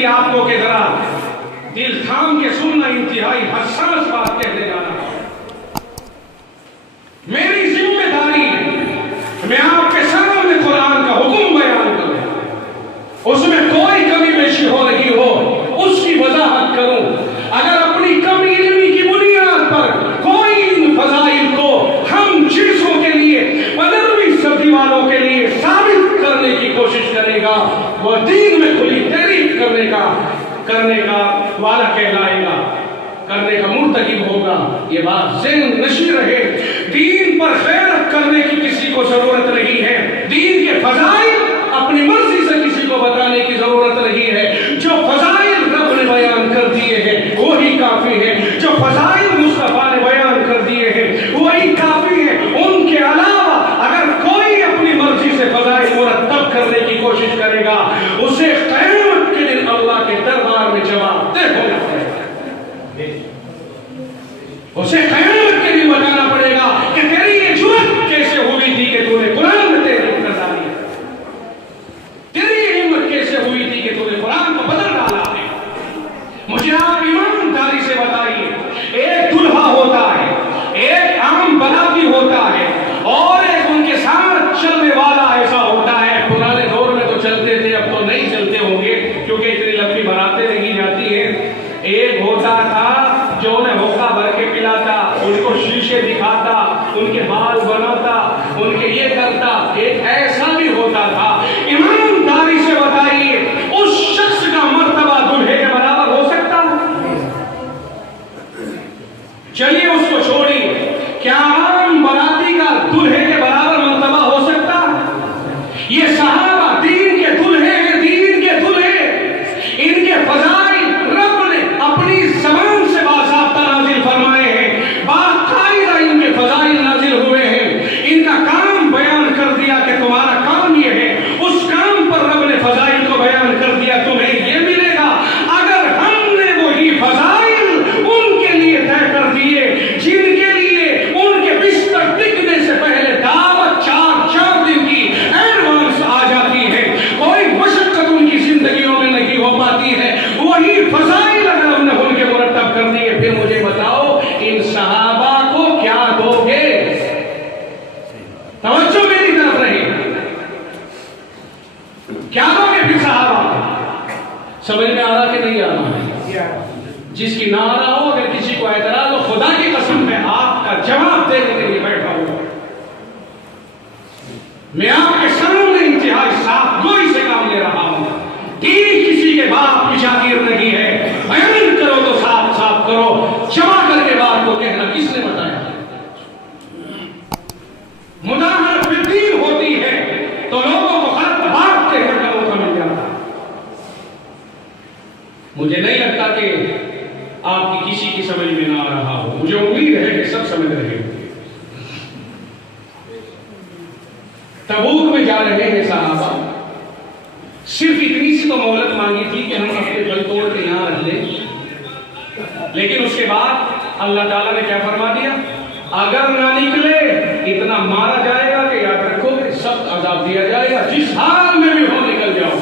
تھی آپ کو کہ ذرا دل تھام کے سننا، انتہائی حساس بات کہنے جانا ہے۔ میری ذمہ داری میں آپ کے سامنے قرآن کا حکم بیان کروں، اس میں کوئی کمی بیشی ہو رہی ہو اس کی وضاحت کروں۔ اگر اپنی کم علمی کی بنیاد پر کوئی ان فضائل کو ہم چیزوں کے لیے 15ویں صدی والوں کے لیے ثابت کرنے کی کوشش کرے گا، وہ دین میں کھلی تعریف کرنے کا والا کہلائے گا، کرنے کا مرتکب ہوگا۔ یہ بات ذہن نشین رہے، دین پر غیرت کرنے کی کسی کو ضرورت نہیں ہے، دین کے فضائل اپنی مرضی سے کسی کو بتانے کی ضرورت نہیں ہے۔ جو فضائل رب نے بیان کر دیے ہیں وہی کافی ہے، جو فضائل مصطفیٰ نے بیان کر دیے ہیں وہی کافی ہے۔ ان کے علاوہ اگر کوئی اپنی مرضی سے فضائل مرتب کرنے کی کوشش کرے گا، اسے قیامت کے دن اللہ کے دربار میں جواب دہ ہونا پڑے گا۔ اسے قیامت کے دن بتانا پڑے گا کہ تیری یہ جرأت کیسے ہوئی تھی کہ تو نے قرآن میں تحریف کر ڈالی، تیری یہ ہمت کیسے ہوئی تھی کہ تو نے قرآن کو بدل ڈالا ہے۔ مجھے آپ ایمانداری سے بتائیے، ایک دلہا ہوتا ہے، ایک عام باراتی ہوتا ہے، اور ایک ان کے ساتھ چلنے والا ایسا ہوتا ہے۔ پرانے دور میں تو چلتے تھے، اب تو نہیں چلتے ہوں گے کیونکہ اتنی لمبی باراتیں نہیں جاتی ہیں۔ ایک ہوتا تھا جو انہیں ہوکا بھر کے پلاتا، ان کو شیشے دکھاتا، ان کے بال بناتا، ان کے یہ کرتا۔ ایک ایسا بھی ہوتا تھا۔ ایمانداری سے بتائیے، اس شخص کا مرتبہ دلہے کے برابر ہو سکتا ہے؟ چلیے اس کو چھوڑیے، کیا عام باراتی کا دلہے کے برابر مرتبہ ہو سکتا ہے؟ یہ صحابہ دین کے دلہے ہیں، دین کے دلہے، ان کے فضائل رب نے اپنی زبان سے باضابطہ نازل فرمائے ہیں، باقاعدہ ان کے فضائل نازل ہوئے ہیں۔ ان کا کام بیان کر دیا کہ تمہارا کام یہ ہے، اس کام پر رب نے فضائل کو بیان کر دیا، تمہیں یہ ملے گا۔ اگر ہم نے وہی فضائل ان کے لیے طے کر دیے جن کے لیے ان کے بستر ٹکنے سے پہلے دعوت 4 دن کی ایڈوانس آ جاتی ہے، کوئی مشقت ان کی زندگیوں میں نہیں ہو پاتی ہے، وہی فضائل اگر ہم نے ان کے مرتب کر دیے، پھر مجھے بتاؤ ان صحابہ کو کیا دو گے؟ توجہ میری طرف رہے، کیا دو گے پھر صحابہ؟ سمجھ میں آ رہا کہ نہیں آ رہا ہے؟ جس کی نہ آ رہا ہو، اگر کسی کو اعتراض ہو، خدا کی قسم میں آپ کا جواب دینے کے لیے بیٹھا ہوں۔ میں آپ کے سامنے انتہائی صاف گوئی سے کام لے رہا ہوں۔ دین کسی کے باپ کی جاگیر نہیں ہے، بیان کرو تو صاف صاف کرو، جمع کر کے بات کو کہنا کس نے بتایا؟ مداحنت فی الدین ہوتی ہے تو لوگوں کو خط بات کہنے کا موقع مل جاتا۔ مجھے نہیں لگتا کہ آپ کی کسی کی سمجھ میں نہ آ رہا ہو، مجھے امید ہے کہ سب سمجھ رہے ہوں۔ تبوک میں جا رہے ہیں صحابہ، صرف اتنی سی تو مہلت مانگی تھی کہ ہم اپنے بل توڑ کے یہاں رکھ لیں، لیکن اس کے بعد اللہ تعالیٰ نے کیا فرما دیا؟ اگر نہ نکلے اتنا مارا جائے گا کہ یاد رکھو کہ سخت عذاب دیا جائے گا، جس حال میں بھی ہو نکل جاؤ۔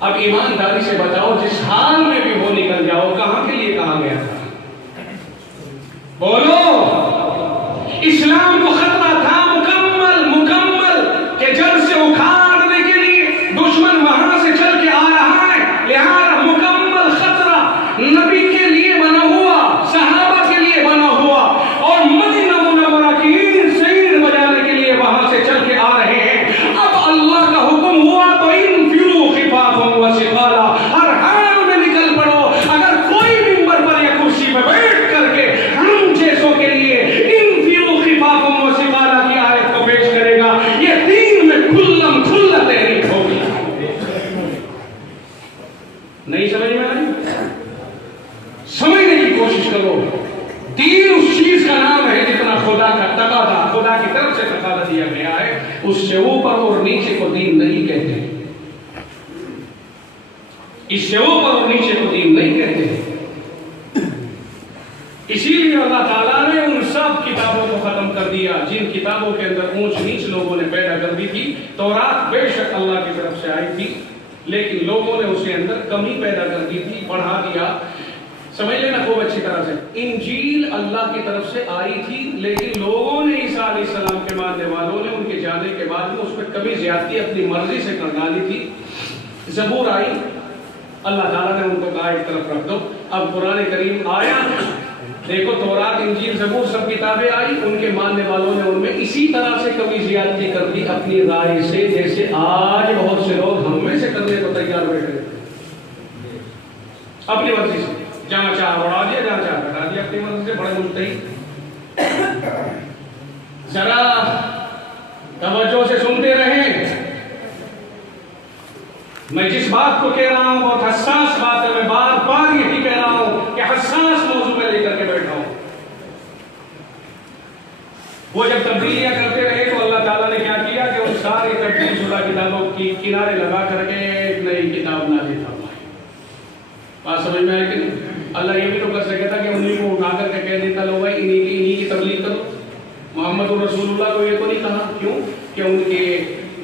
اب ایمانداری سے بتاؤ، جس حال میں بھی ہو نکل جاؤ، کہاں کے لیے کہا گیا تھا؟ بولو، اسلام کو خطرہ تھا مکمل کہ جڑ سے اکھاڑنے کے لیے دشمن وہاں سے چل کے آ رہا ہے، لہذا مکمل خطرہ نبی کے لیے بنا ہوا، صحابہ کے لیے بنا ہوا، اور مدینہ منورہ کی سین بجانے کے لیے وہاں سے چل کے آ رہے ہیں۔ اب اللہ کا حکم ہوا تو انفروا خفافا وثقالا، ہر حال میں نکل پڑو۔ اگر کوئی منبر پر یا کرسی پہ بیٹھ کر کے ہم جیسوں کے لیے انفروا خفافا وثقالا کی آیت کو پیش کرے گا، یہ دین میں کھلم کھلا تحریک ہوگی۔ نہیں سمجھ میں آئی؟ سمجھنے کی کوشش کرو۔ دین اس چیز کا نام ہے جتنا خدا کا تقاضا، خدا کی طرف سے تقاضا دیا گیا ہے، اس سے اوپر اور نیچے کو دین نہیں کہتے، اس سے اوپر اور نیچے کو دین نہیں کہتے۔ اسی لیے اللہ تعالیٰ نے ان سب کتابوں کو ختم کر دیا جن کتابوں کے اندر اونچ نیچ لوگوں نے پیدا کر دی تھی۔ تورات بے شک اللہ کی طرف سے آئی تھی، لیکن لوگوں نے اس کے اندر کمی پیدا کر دی تھی، بڑھا دیا. سمجھ لینا خوب اچھی طرح سے، انجیل اللہ کی طرف سے آئی تھی، لیکن لوگوں نے عیسیٰ علیہ السلام کے ماننے والوں نے ان کے جانے کے بعد میں اس میں کمی زیادتی اپنی مرضی سے کر ڈالی تھی. زبور آئی، اللہ تعالیٰ نے ان کو کہا ایک طرف رکھ دو. اب قرآن کریم آیا، دیکھو تورات انجیل زبور سب کتابیں آئی، ان کے ماننے والوں نے ان میں اسی طرح سے کمی زیادتی کر دی اپنی رائے سے، جیسے آج بہت سے لوگ ہم میں سے کرنے کو تیار بیٹھے اپنی مرضی سے، جہاں چاہ بڑھا دیا جہاں چاہ گھٹا دیا اپنی مرضی سے. بڑے ملتہی، ذرا توجہ سے سنتے رہیں. میں جس بات کو کہہ رہا ہوں بہت حساس بات ہے، میں بار بار یہی کہہ رہا ہوں کہ حساس موضوع میں لے کر کے بیٹھا ہوں. وہ جب تبدیلیاں کرتے رہے تو اللہ تعالیٰ نے کیا کیا کہ ان ساری تبدیل شدہ کتابوں کی کنارے لگا کر کے ایک نئی کتاب نازل فرمائی. بات سمجھ میں آئے کہ نہیں؟ اللہ یہ بھی تو کر سکتا تھا کہ انہیں کو اٹھا کر کے کہہ دیتا لو بھائی انہیں کی تبلیغ کرو. محمد رسول اللہ کو یہ تو نہیں کہا، کیوں کہ ان کے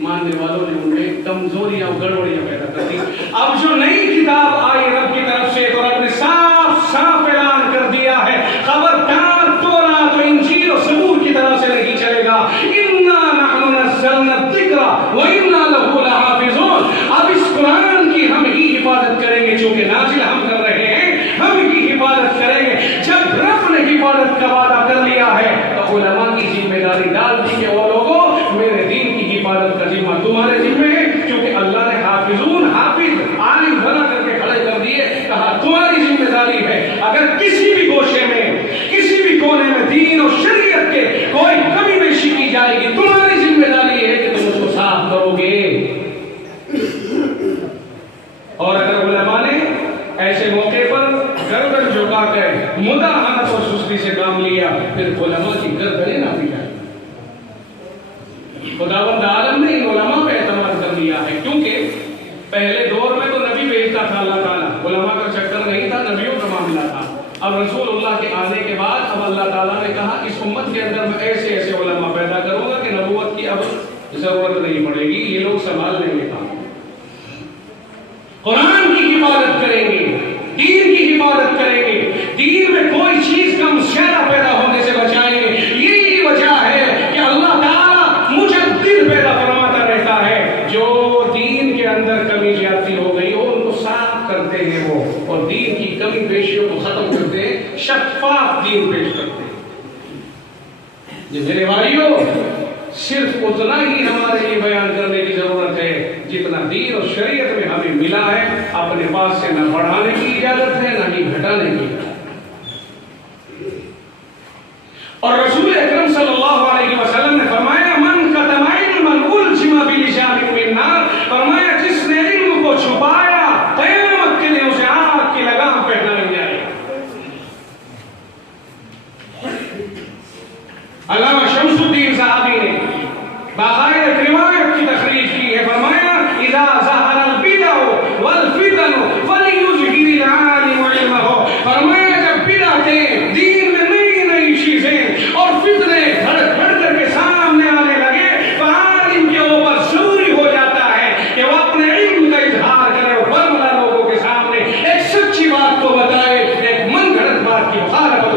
ماننے والوں نے ان میں کمزوریاں اور گڑبڑیاں پیدا کر دی. اب جو نئی کتاب آئی رب کی طرف سے تو رب نے صاف صاف اعلان کر دیا ہے، خبردار تورات و انجیل و زبور کی طرح سے نہیں چلے گا. انا نحن نزلنا الذکر و انا له لحافظون. اب اس قرآن کی ہم ہی حفاظت کریں گے، چونکہ نازل ہم کر رہے ہیں، ہم ہی حفاظت کریں گے. جب رب نے حفاظت کا وعدہ کر لیا ہے تو علماء کی ذمہ داری ڈال دی کہ وہ لوگوں میرے دین کی حفاظت کا ذمہ تمہارے ذمہ ہے، کیونکہ اللہ نے حافظون حافظ عالم بنا کر کے کھڑے کر دیے. کہا تمہاری ذمہ داری ہے، اگر کسی بھی گوشے میں کسی بھی کونے میں دین اور شریعت کے کوئی کمی بیشی کی جائے گی، تمہاری ذمہ داری ہے کہ تم اس کو صاف کرو گے. اور اگر علماء نے ایسے موقع پر گردن جھکا کر مداحنت اور سستی سے کام لیا، پھر علماء کی گردنیں نہ پی جائیں. خداوند عالم نے ان علماء پہ اعتماد کر لیا ہے، کیونکہ پہلے دور میں تو نبی بھیجتا تھا اللہ تعالیٰ، علماء کا چکر نہیں تھا، نبیوں کا معاملہ تھا. اب رسول اللہ کے آنے کے بعد اب اللہ تعالیٰ نے کہا اس امت کے اندر میں ایسے ایسے علماء پیدا کروں گا کہ نبوت کی اب ضرورت نہیں پڑے گی، یہ لوگ سنبھال لیں گے کام. قرآن کی حفاظت کریں گے، دین کی حفاظت کریں گے، دین میں کوئی چیز کم زیادہ پیدا ہونے سے بچائیں گے. یہی وجہ ہے کہ اللہ تعالیٰ مجدد پیدا فرماتا رہتا ہے. جو دین کے اندر کمی زیادتی ہو گئی ہو ان کو صاف کرتے ہیں وہ، اور دین کی کمی بیشیوں کو ختم کرتے ہیں، شفاف دین پیش کرتے ہیں. میرے بھائیوں، صرف اتنا ہی ہمارے لیے بیان کرنے کی ضرورت ہے جتنا دین اور شریعت میں ہمیں ملا ہے. اپنے پاس سے نہ بڑھانے کی اجازت ہے نہ ہی گھٹانے کی. اور رسول اکرم صلی اللہ علیہ وسلم نے فرمایا من کتم علما الجم بلجام من نار، فرمایا جس نے علم کو چھپایا قیامت کے لیے اسے آگ کی لگام پہنائی جائے. علامہ شمس الدین صحابی نے باقاعدہ روایت کی تخریج کی ہے، فرمایا اذا ظهر البدع والفتن فليظهر العالم علمه. فرمایا جب بدعتیں دین میں نئی نئی چیزیں اور فتنے گھڑ گھڑ کر کے سامنے آنے لگے تو عالم کے اوپر ضروری ہو جاتا ہے کہ وہ اپنے علم کا اظہار کرے اور برملا لوگوں کے سامنے ایک سچی بات کو بتائے، ایک من گھڑت بات کی مخالفت و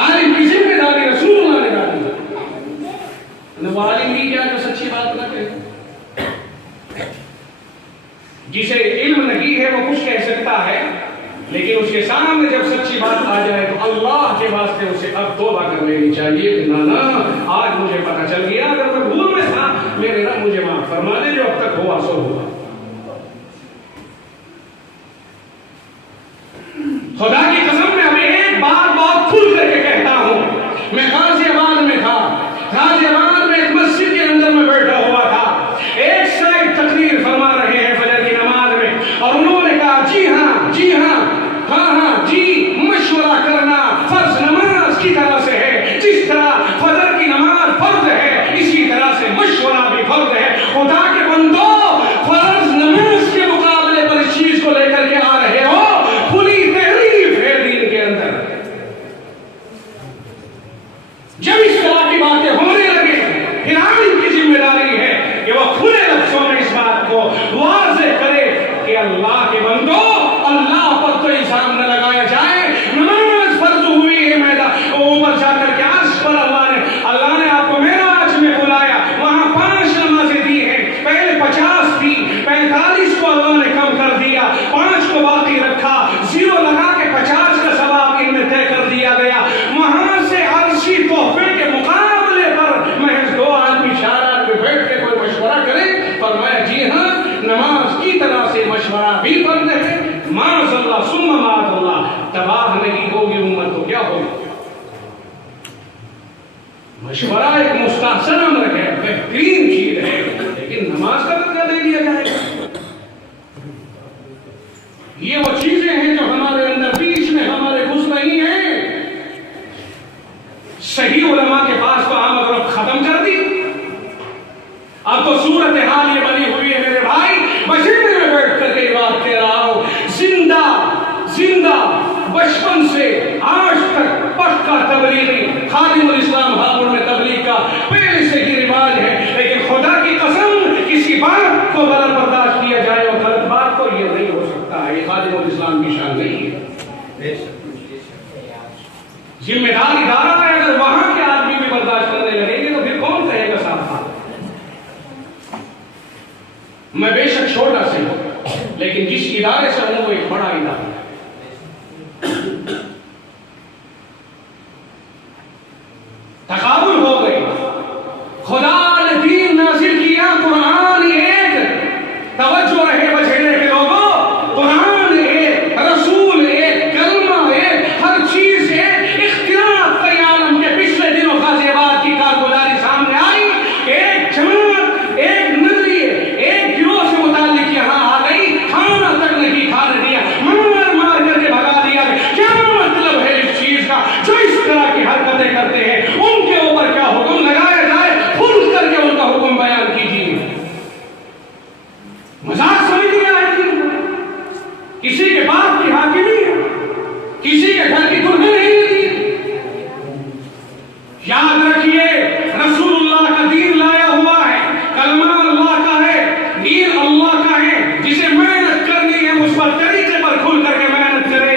عالم کی ذمہ داری رسول اللہ نے ڈالی. وہ عالم ہی کیا جو سچی بات نہ کہے. جسے علم نہیں ہے وہ کچھ کہہ سکتا ہے، لیکن اس کے سامنے جب سچی بات آ جائے تو اللہ کے واسطے اسے اب توبہ کر لینی چاہیے کہ نا آج مجھے پتہ چل گیا، اگر میں بھول میں تھا میرے رب مجھے معاف فرما دے، جو اب تک ہوا سو ہوا. خدا کی قسم میں ابھی ایک بات بہت کھل کر کے کہتا ہوں. میں غازی آباد میں تھا، غازی آباد میں ایک مسجد کے اندر میں بیٹھا ہوا تھا. ایک صاحب تقریر فرما رہے ہیں فجر کی نماز میں، اور انہوں نے کہا جی ہاں جی ہاں ہاں ہاں جی مشورہ کرنا فرض نماز کی طرح سے ہے. جس طرح فجر کی نماز فرض ہے اسی طرح سے مشورہ بھی فرض ہے. خدا کے بندو، فرض نماز کے مقابلے پر اس چیز کو لے کر کے آ رہے ہو، کھلی تحریف ہے دین کے اندر. جب اس طرح کی باتیں ہونے لگے پھر عالم کی ذمہ داری ہے کہ وہ کیا ہوگا؟ مشورہ ایک مستحسن امر ہے، بہترین چیز ہے، لیکن نماز کا درجہ دے دیا جائے گا۔ یہ وہ چیزیں ہیں جو ہمارے اندر بیچ میں ہمارے گھس رہی ہیں۔ صحیح علماء کے پاس تو آمد و رفت ختم کر دی، اب تو صورتحال یہ بنی ہوئی ہے میرے بھائی، بشیرے میں بیٹھ کر کے بات کہہ رہا ہوں، زندہ بچپن سے آج تک پکا تبلیغی خادم الاسلام ہاپوڑ میں تبلیغ کا پہلے سے ہی رواج ہے، لیکن خدا کی قسم کسی بات کو غلط برداشت کیا جائے اور غلط بات کو یہ نہیں ہو سکتا ہے، یہ خادم الاسلام کی شان نہیں ہے۔ ذمہ دار ادارہ ہے، اگر وہاں کے آدمی بھی برداشت کرنے لگیں گے تو پھر کون کہے گا صاحب؟ میں بے شک چھوٹا سے ہوں، لیکن جس ادارے سے ہوں وہ ایک بڑا ادارہ ہے۔ تقابل ہو گئی، خدا نے دین نازل کیا، قرآن ایک، توجہ رہے بچھیرے کے لوگوں، قرآن ایک، رسول ایک، کلمہ ایک، ہر چیز ایک، اختلاف کئی عالم کے پچھلے دنوں غازی آباد کی کارگزاری سامنے آئی، ایک جماعت، ایک نظریے، ایک گروہ سے متعلق یہاں آ گئی، کھانا تک نہیں کھانے دیا، مار کر کے بھگا دیا۔ کیا مطلب ہے اس چیز کا؟ جو اس طرح کی حرکتیں کرتے ہیں ان کے اوپر کیا حکم لگایا جائے، کھل کر کے ان کا حکم بیان کیجیے۔ مذاق سمجھ لیا ہے کسی کے باپ کی حاکمی ہے، کسی کے گھر کی دلہن نہیں ہے۔ یاد رکھیے رسول اللہ کا دین لایا ہوا ہے، کلمہ اللہ کا ہے، دین اللہ کا ہے، جسے محنت کرنی ہے اس پر طریقے پر کھل کر کے محنت کرے،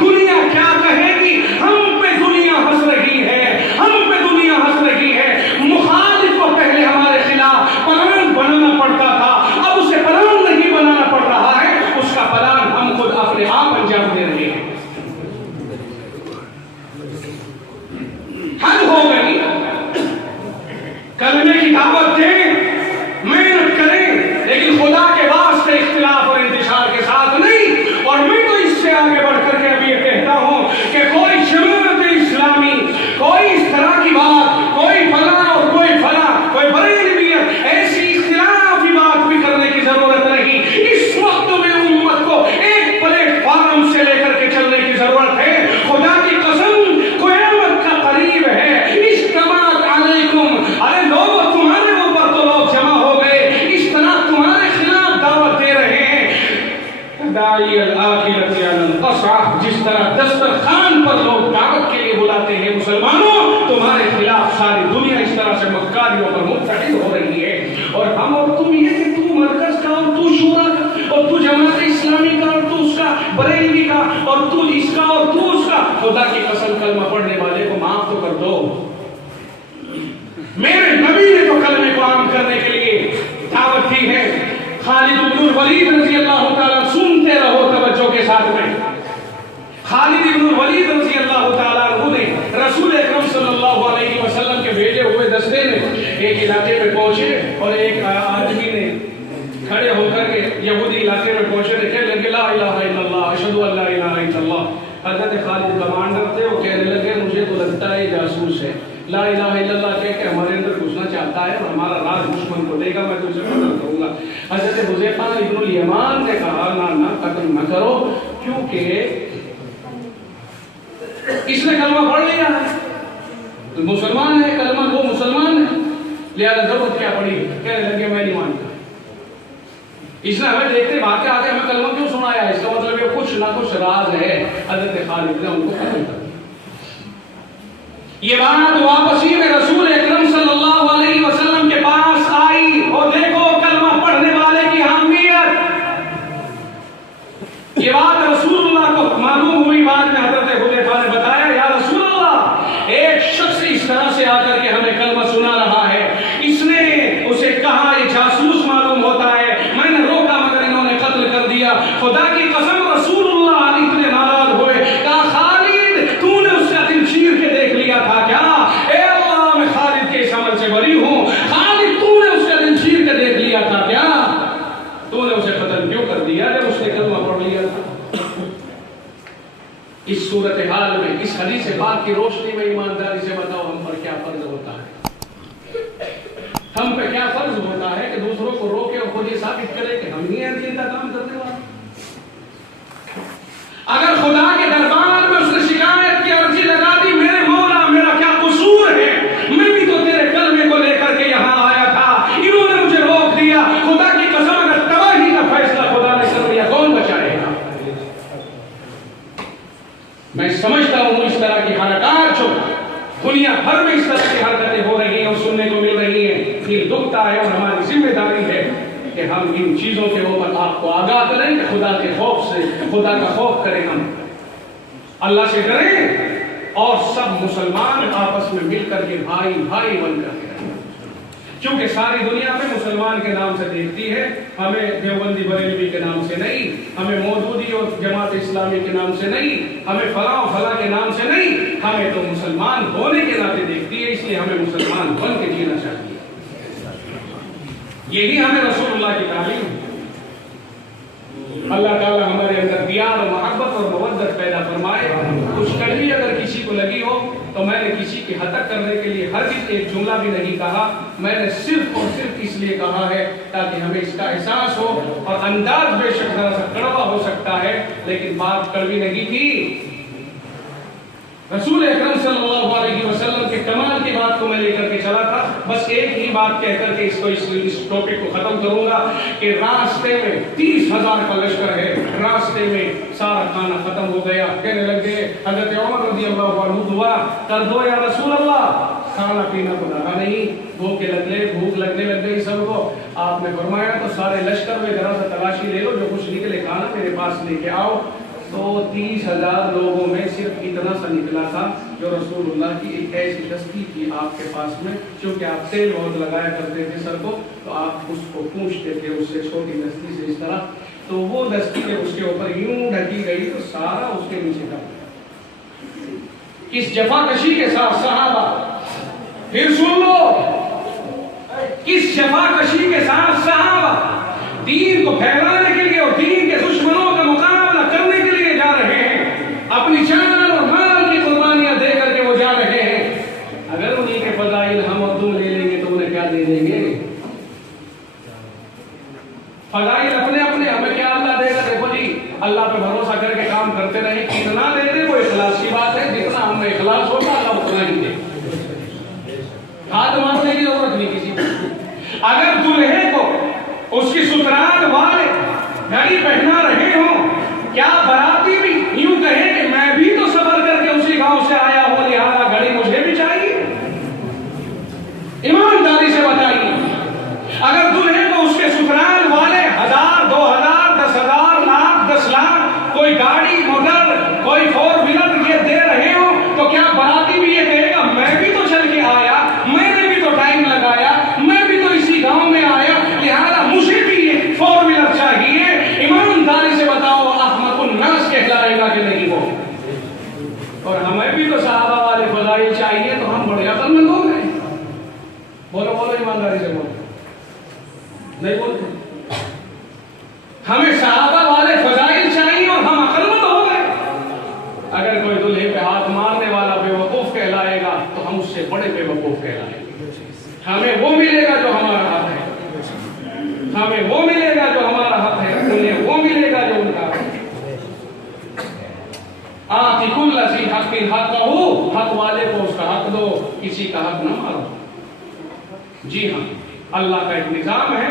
دنیا کیا کہے گی، ہم پہ دنیا ہنس رہی ہے، ہم پہ دنیا ہنس رہی ہے۔ مخالف کو پہلے ہمارے خلاف پلان بنانا پڑتا تھا، اب اسے پلان نہیں بنانا پڑ رہا ہے، اس کا پلان ہم خود اپنے آپ انجام دے رہے ہیں۔ حد ہو گئی، کلمے کی دعوت دیں، محنت کریں، لیکن خدا کے واسطے اختلاف اور انتشار کے ساتھ نہیں۔ اور میں تو اس سے آگے بڑھ کر کے ابھی یہ کہتا ہوں کہ کوئی جماعت اسلامی، کوئی اس طرح کی بات، کوئی فلاں اور کوئی فلاں، کوئی بریلویت، ایسی اختلافی بات بھی کرنے کی ضرورت نہیں۔ اس وقت میں امت کو ایک پلیٹ فارم سے لے کر کے چلنے کی ضرورت ہے۔ خدا کی قسم قیامت کا قریب ہے، اجتماعت علیکم، ارے لوگوں تمہارے اوپر تو لوگ جمع ہو گئے، اس طرح تمہارے خلاف دعوت دے رہے ہیں۔ داعی الآخرۃ علی القصعہ، جس طرح دسترخوان پر لوگ دعوت کے لیے بلاتے ہیں مسلمانوں، تمہارے خلاف ساری دنیا اس طرح سے مکاریوں پر متحد ہو رہی ہے۔ اور ہم اور تم یہ کہ تو مرکز کا اور تو شورا کا اور تو جماعت اسلامی کا اور تو اس کا بریلوی کا اور تو اس کا اور تو اس کا، خدا کی قسم کلمہ پڑھنے والے کو معاف تو کر دو۔ میرے نبی نے تو کلمے کو عام کرنے کے لیے دعوت دی ہے۔ خالد بن الولید رضی اللہ تعالیٰ، سنتے رہو توجہ کے ساتھ میں، خالد بن الولید رضی اللہ تعالیٰ عنہ نے رسول اکرم صلی اللہ علیہ وسلم کے بھیجے ہوئے دستے میں ایک علاقے میں پہنچے، اور ایک آدمی نے کھڑے ہو کر کے یہودی علاقے میں پہنچے، کہنے لگے لا الہ الا اللہ اشہد ان لا الہ الا اللہ۔ حضرت خالد کمانڈر تھے، وہ کہنے لگے مجھے تو لگتا ہے جاسوس ہے، لا الہ الا اللہ کہہ کے ہمارے اندر گھسنا چاہتا ہے اور ہمارا راز دشمن کو دے گا، میں تجھے قتل کروں گا۔ حضرت حذیفہ ابن الیمان نے کہا نہ قتل نہ کرو، کیونکہ اس نے کلمہ پڑھ لیا ہے، مسلمان ہے، کلمہ وہ مسلمان ہے، لہذا ضرورت کیا پڑی؟ کہنے لگے میں نہیں مانتا۔ اس نے ہمیں دیکھتے بھاگے آگے ہمیں کلمہ کیوں سنایا؟ اس کا مطلب یہ کچھ نہ کچھ راز ہے۔ حضرت خالد نے ان کو قتل کر دیا۔ یہ بات واپسی میں رسول اکرم صلی اللہ علیہ وسلم کے پاس آئی، اور دیکھو کلمہ پڑھنے والے کی اہمیت۔ یہ بات رسول اللہ کو معلوم ہوئی، بعد میں حضرت حذیفہ نے بتایا یا رسول اللہ، ایک شخص اس طرح سے آ کر کے ہمیں کلمہ سنا رہا ہے، اس نے اسے کہا یہ جاسوس معلوم ہوتا ہے، میں نے روکا مگر انہوں نے قتل کر دیا۔ خدا کی قسم رسول اللہ علیہ اتنے ناراض ہوئے، کہا خالد تو نے اس کا دل چیر کے دیکھ لیا تھا کیا؟ اے اللہ میں خالد کے اس عمل سے بری ہوں، خالد تو نے اس کا دل چیر کے دیکھ لیا تھا کیا؟ تو نے اسے قتل کیوں دیا جب اس نے کلمہ پڑھ لیا تھا. اس صورتحال میں اس حدیث پاک کی روشنی میں ایمانداری سے بتاؤ ہم پر کیا فرض ہوتا ہے؟ ہم پہ کیا فرض ہوتا ہے کہ دوسروں کو روکے اور خود یہ ثابت کرے کہ ہم ہی ہیں دین کا کام کرنے والے. اگر خدا کے دربار میں اس نے شکایت کی عرضی لگا دی میرے مولا میرا کیا قصور ہے، میں بھی تو تیرے کلمے کو لے کر کے یہاں آیا تھا، انہوں نے مجھے روک دیا، خدا کی قسم اگر تباہی کا فیصلہ خدا نے کر دیا کون بچائے گا؟ میں سمجھتا ہوں اس طرح کی حرکات جو دنیا بھر میں اس طرح کی حرکتیں ہو رہی ہیں اور سننے کو مل رہی ہیں، یہ دکھتا ہے اور ہماری ذمہ داری ہے کہ ہم ان چیزوں کے اوپر آپ کو آگاہ کریں کہ خدا کے خوف سے خدا کا خوف کریں، ہم اللہ سے ڈریں اور سب مسلمان آپس میں مل کر کے بھائی بھائی بن کر کے رہیں. کیونکہ ساری دنیا میں مسلمان کے نام سے دیکھتی ہے، ہمیں دیوبندی بریلوی کے نام سے نہیں، ہمیں مودودی اور جماعت اسلامی کے نام سے نہیں، ہمیں فلاں و فلاں کے نام سے نہیں، ہمیں تو مسلمان ہونے کے ناطے دیکھتی ہے، اس لیے ہمیں مسلمان بن کے جینا چاہیے. یہی ہمیں رسول اللہ کی تعلیم ہے. اللہ تعالیٰ ہمارے اندر پیار اور محبت اور مودت پیدا فرمائے. کچھ کڑوی اگر کسی کو لگی ہو تو میں نے کسی کی حتک کرنے کے لیے ہرگز ایک جملہ بھی نہیں کہا، میں نے صرف اور صرف اس لیے کہا ہے تاکہ ہمیں اس کا احساس ہو. اور انداز بے شک ذرا سا کڑوا ہو سکتا ہے لیکن بات کڑوی نہیں تھی. رسول اکرم صلی اللہ علیہ وسلم کے کمال کی بات کو میں لے کر کے چلا تھا. بس ایک ہی بات کہہ کر کے اس ٹاپک کو ختم کروں گا کہ راستے میں 30,000 کا لشکر ہے، راستے میں سارا کھانا ختم ہو گیا. کہنے لگے حضرت عمر رضی اللہ عنہ دعا کر دو یا رسول اللہ، کھانا پینا تو رہا نہیں، بھوک لگنے لگ گئی سب کو. آپ نے فرمایا تو سارے لشکر میں ذرا سا تلاشی لے لو، جو کچھ نکلے کھانا میرے پاس لے کے آؤ. تو 30,000 لوگوں میں صرف اتنا سا نکلا تھا جو رسول اللہ کی ایک ایسی دستی تھی آپ کے پاس میں، کیونکہ آپ تیل بہت لگایا کرتے تھے سر کو، تو آپ اس کو پوچھتے تھے اس سے چھوٹی دستی سے اس طرح، تو وہ دستی جب اس کے اوپر یوں ڈھکی گئی تو سارا اس کے نیچے کا. اس جفا کشی کے ساتھ صحابہ، پھر سن لو، اس جفا کشی کے ساتھ صحابہ دین کو پھیلانے کے لیے اور دین کے دشمنوں کا مقابلہ کرنے کے لیے جا رہے ہیں، اپنی جان اور مال کی قربانیاں دے کر کے وہ جا رہے ہیں. اگر انہیں کے فضائل ہم اور تم لے لیں گے تو انہیں کیا دے دیں گے؟ فضائل اپنے اپنے، ہمیں کیا اللہ دے گا؟ دیکھو جی، اللہ پہ بھروسہ کر کے کام کرتے رہیں، کتنا دے دے وہ اخلاص کی بات ہے، جتنا ہم میں اخلاص ہوگا اللہ اتنا ہی دے. ہاتھ مانگنے کی ضرورت نہیں کسی کو. اگر دلہے کو اس کی ستران والے گھڑی پہنا رہے ہوں، کیا براتی بھی یوں کہے کہ میں بھی تو سفر کر کے اسی گاؤں سے آیا ہوں لہذا گھڑی مجھے بھی چاہیے؟ ایمانداری سے بتائیے. اگر دلہے کو اس کے ستران والے 1,000 2,000 10,000 لاکھ 10 لاکھ کوئی گاڑی موٹر کوئی 4 ویلر یہ دے رہے ہوں تو کیا براتی بھی یہ کہے گا میں بھی تو چل کے آیا، میں نے بھی تو ٹائم لگایا، میں بھی تو اسی گاؤں میں آیا لہذا مجھے بھی 4 ویلر چاہیے؟ ایمانداری سے بتاؤ احمق الناس کہلائے گا کہ نہیں وہ؟ اور ہمیں بھی تو صحابہ والے فضائل چاہیے تو ہم بڑے عقل مند ہو گئے. بولو ایمانداری سے بولو، نہیں بولتے. ہمیں صحابہ والے فضائل چاہیے اور ہم عقل مند ہو گئے. اگر کوئی دلہے پہ ہاتھ مارنے والا بے وقوف کہلائے گا تو ہم اس سے بڑے بے وقوف کہلائیں گے. ہمیں وہ ملے گا جو ہمارا حق ہے، ہمیں وہ ملے گا جو ہمارا حق ہے، انہیں وہ ملے گا جو ان کا حق ہے. آتی کل ذی حق حقہ، حق والے کو اس کا حق دو، کسی کا حق نہ مارو. جی ہاں، اللہ کا ایک نظام ہے،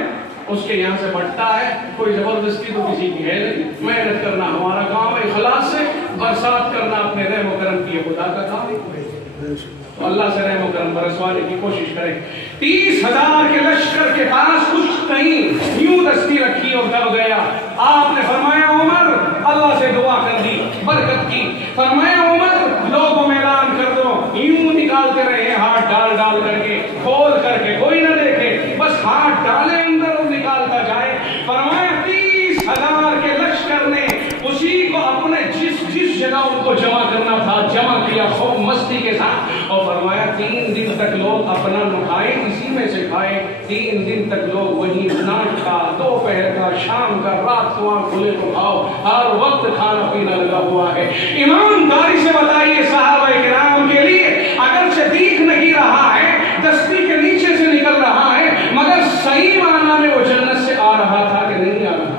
اس کے یہاں سے بٹتا ہے، کوئی زبردستی تو کسی کی ہے نہیں. محنت کرنا ہمارا کام ہے، اخلاص سے برسات کرنا اپنے رحم و کرم کی خدا کا کام ہے. تو اللہ سے رحم و کرم برسوانے کی کوشش کریں. 30,000 کے لشکر کے پاس کچھ نہیں، یوں دستی رکھی اور دب گیا. آپ نے فرمایا عمر، اللہ سے دعا کر دی برکت کی، فرمایا عمر لوگوں میں اعلان کر دو، یوں نکالتے رہے ہاتھ ڈال ڈال کر کے، کھول کر کے، کوئی نہ دیکھے، بس ہاتھ ڈالے اندر اور نکالتا جائے. فرمایا 30,000 کے لشکر نے اسی کو اپنے جس جگہ ان کو جمع کرنا تھا جمع کیا، خوب مستی کے ساتھ اور فرمایا 3 دن تک لوگ اپنا نہائے اسی میں سے کھائے، 3 دن تک لوگ وہی ناشتہ دوپہر کا شام کا رات کو آنکھ کھلے تو کھاؤ، ہر وقت کھانا پینا لگا ہوا ہے۔ ایمانداری سے بتائیے صحابہ کرام کے لیے اگرچہ دیکھ نہیں رہا ہے، دستی کے نیچے سے نکل رہا ہے، مگر صحیح معنی میں وہ جنت سے آ رہا تھا کہ نہیں آ رہا تھا؟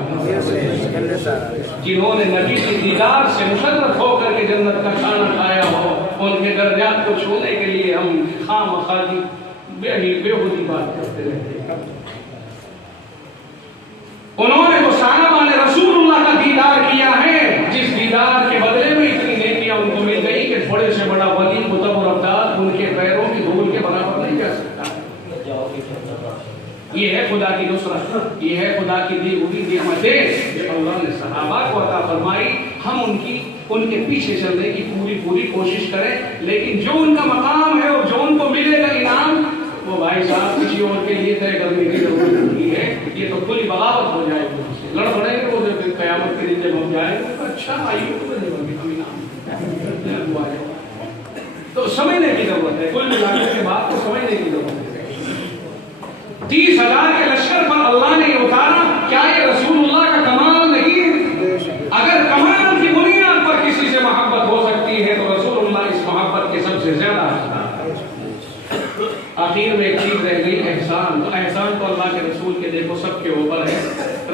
جنہوں نے نبی کی دیدار سے مشرف ہو کر کے جنت کا کھانا کھایا ہو، ان کے درجات کو چھونے کے لیے ہم خام خواہی بےہودی بات کرتے رہتے ہیں۔ انہوں نے تو صحابہ نے رسول اللہ کا دیدار کیا ہے، جس دیدار کے بدلے میں اتنی نیکیاں ان کو مل گئی کہ بڑے سے بڑا ولی قطب اور ابدال ان کے پیروں کی دھول کے برابر نہیں جا سکتا۔ یہ ہے خدا کی نصرت، یہ ہے خدا کی دی ہوئی نعمتیں جو اللہ نے صحابہ کو عطا فرمائی۔ ہم ان کے پیچھے چلنے کی پوری کوشش کریں، لیکن جو ان کا مقام ہے اور جو ان کو ملے گا انعام، وہ بھائی صاحب کسی اور کے لیے طے کرنے کی ضرورت نہیں ہے۔ یہ تو کھلی بغاوت ہو جائے گی، لڑ پڑیں گے وہ جب قیامت کے دن جب ہم جائیں گے، اچھا آئیے تو سمجھنے کی ضرورت ہے، کل ملانے کے بعد تو سمجھنے کی ضرورت ہے۔ 30,000 کے لشکر پر اللہ نے یہ اتارا، کیا یہ رسول اللہ کا کمال نہیں ہے؟ اگر کمال کی بنیاد پر کسی سے محبت ہو سکتی ہے تو رسول اللہ اس محبت کے سب سے زیادہ حقدار۔ آخر میں ایک چیز رہ گئی، احسان۔ تو احسان تو اللہ کے رسول کے دیکھو سب کے اوپر ہے۔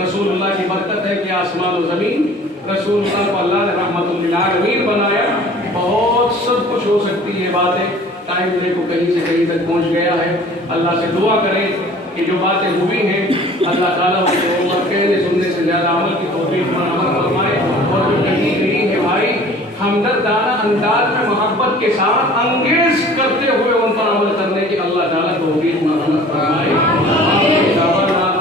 رسول اللہ کی برکت ہے کہ آسمان و زمین، رسول اللہ کو اللہ نے رحمت للعالمین بنایا۔ بہت سب کچھ ہو سکتی ہے باتیں، ٹائم دیکھو کہیں سے کہیں تک پہنچ گیا ہے۔ اللہ سے دعا کریں کہ جو باتیں ہوئی ہیں اللہ تعالیٰ ان کے اوپر کہنے سننے سے زیادہ عمل کی توفیق پر عمل فرمائے، اور جو کہیں گئی ہے بھائی ہمدردانہ انداز میں محبت کے ساتھ انگیز کرتے ہوئے ان پر عمل کرنے کی اللہ تعالیٰ توفیق پر عمل فرمائے۔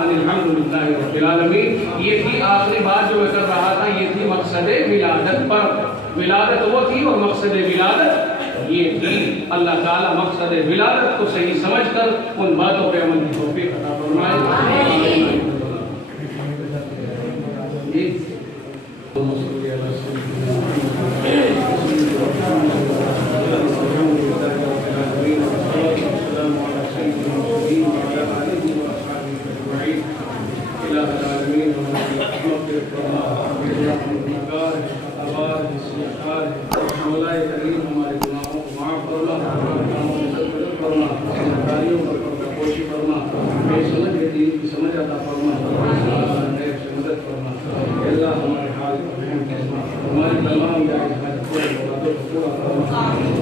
الحمدللہ رب العالمین۔ یہ تھی آخری بات جو میں کر رہا تھا، یہ تھی مقصد ولادت پر۔ ولادت وہ تھی اور مقصد ولادت یہ تھی۔ اللہ تعالیٰ مقصد ولادت کو صحیح سمجھ کر ان باتوں پہ عمل کی توفیق عطا فرمائے۔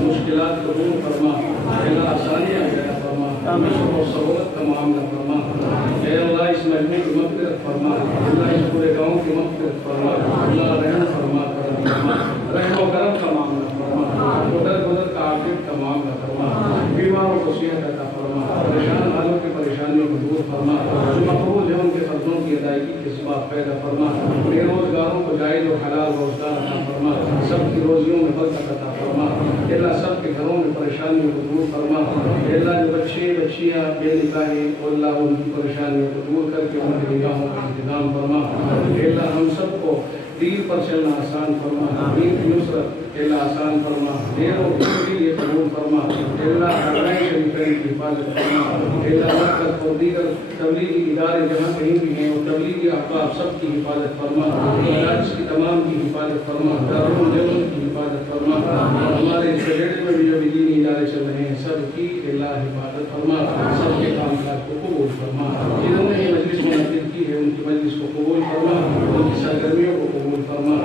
مشکلات کو دور فرما، اللہ آسانیاں پیدا فرما، و سہولت کا معاملہ فرما۔ اے اللہ اس مجمع کی مغفرت فرما، اللہ اس پورے گاؤں کی مغفرت فرما، اللہ رحم فرما، کرم فرما، رحم و کرم کا معاملہ فرما، گزر کا عاقبت کا معاملہ فرما، بیماروں کو صحت عطا فرما، پریشان حالوں کی پریشانیوں کو دور فرما، جو مقبول ہے ان کے فرضوں کی ادائیگی کے اسباب پیدا فرما، بے روزگاروں کو جائز و حلال روزگار عطا فرما، سب کی روزیوں میں برکت عطا فرما، اللہ سب کے گھروں میں پریشانیوں کو دور فرما، اللہ جو بچے بچیاں بے نکاح اللہ ان کی پریشانیوں کو دور کر کے ان کے نگاہوں کا انتظام فرما، اللہ ہم سب کو دین پر چلنا آسان فرما، دین کی نصرت اللہ آسان فرما، دیروں کی لیے قبول فرما، اللہ حرمین شریفین کی حفاظت فرما، اللہ مرکز اور دیگر تبلیغی ادارے جہاں کہیں بھی ہیں وہ تبلیغی احباب سب کی حفاظت فرما، اللہ اس کی تمام کی حفاظت فرما، دارالعلوم کی حفاظت فرما، ہمارے اس شہر میں بھی جو بھی دینی ادارے چل رہے ہیں سب کی اللہ حفاظت فرما، سب کے کام کاج کو قبول فرما، جنہوں نے یہ مجلس منعقد کی ہے ان کی مجلس کو قبول فرما، ان کی سرگرمیوں کو قبول فرما،